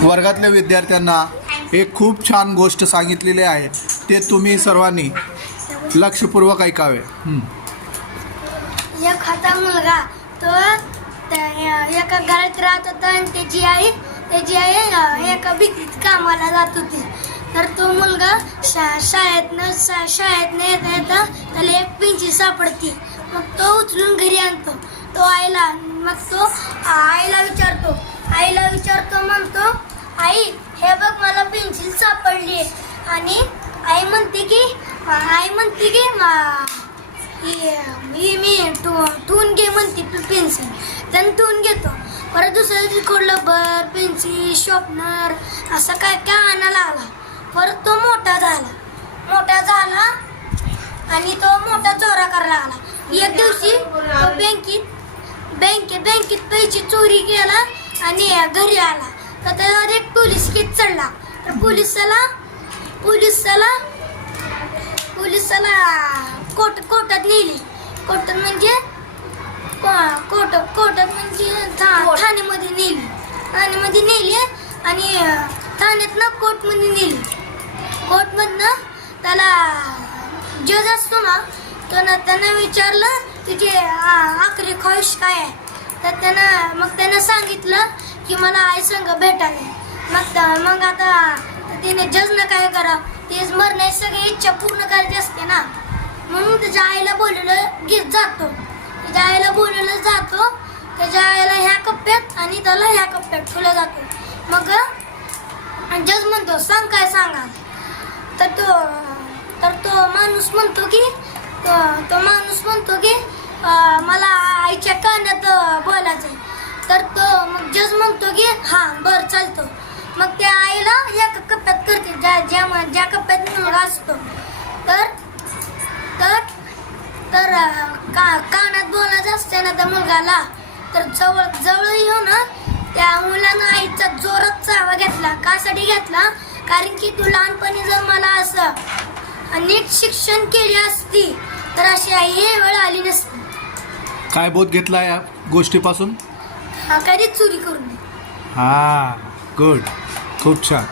वर्गातल्या विद्यार्थ्यांना एक खूप छान गोष्ट सांगितलेली आहे. ते तुम्ही सर्वांनी लक्षपूर्वक ऐकावे. हं. एक होता मुलगा. तो त्या- एका घरात राहत होता आणि त्याची आई त्याची आई एका बिक्रीत कामाला जात होती. तर तो मुलगा शा शाळेतनं शा शाळेतनं येता येता त्याला एक पिंची सापडते. मग तो उचलून घरी आणतो. तो आईला मग तो आईला विचारतो आईला विचारतो म्हणतो आई हे बघ मला पेन्सिल सापडली आणि आई म्हणते की आई म्हणते घे मा- मी टू टून घे म्हणते पेन्सिल त्यानं तून घेतो. परत दुसऱ्या दिवशी खोडलं बर पेन्सिल शॉपनर असं काय काय आणायला आला? परत तो मोठा झाला. मोठा झाला आणि तो मोठा चोरा करायला आला. एक दिवशी तो बँकेत बँकेत बँकेत पैसे चोरी केला आणि घरी आला. तर त्यावर एक पोलीस केस चढला. तर पोलिसाला पोलिसाला पोलिसाला कोर्ट कोर्टात नेली. कोर्टात म्हणजे को- कोर्ट कोर्टात म्हणजे ठाण्यामध्ये नेली. ठाण्यामध्ये नेली आणि ठाण्यातनं कोर्टमध्ये नेली. कोर्टमधनं त्याला जज असतो ना त्यानं त्यानं विचारलं तुझी आ- आखरी ख्वाहिश काय आहे? तर त्यानं मग त्यानं सांगितलं की मला आई संग भेटावे मग मग आता तिने जजनं काय करावं? तेच मरण्याची सगळी इच्छा पूर्ण करायची असते ना. म्हणून त्याच्या आईला बोलवलं घेत जातो. त्याच्या आईला बोलवलं जातो. त्याच्या आईला ह्या कप्प्यात आणि त्याला ह्या कप्प्यात ठेवलं जातो. मग जज म्हणतो सांग काय सांगा. तर तो तर तो माणूस म्हणतो की तो तो माणूस म्हणतो की मला आईच्या कानात बोलायचं आहे तर तो मग जज म्हणतो की हां बरं चालतो. मग त्या आईला का कानात बोलायचं असते ना त्या मुलगाला तर जवळ जवळ येऊन त्या मुलानं आईचा जोरात चावा घेतला. कासाठी घेतला? कारण की तू लहानपणी जर मला असं नीट शिक्षण केली असती तर अशी आई हे वेळ आली नसती. काय बोध घेतला या गोष्टीपासून? हा कधीच चोरी करू नये. हां गुड खूप छान.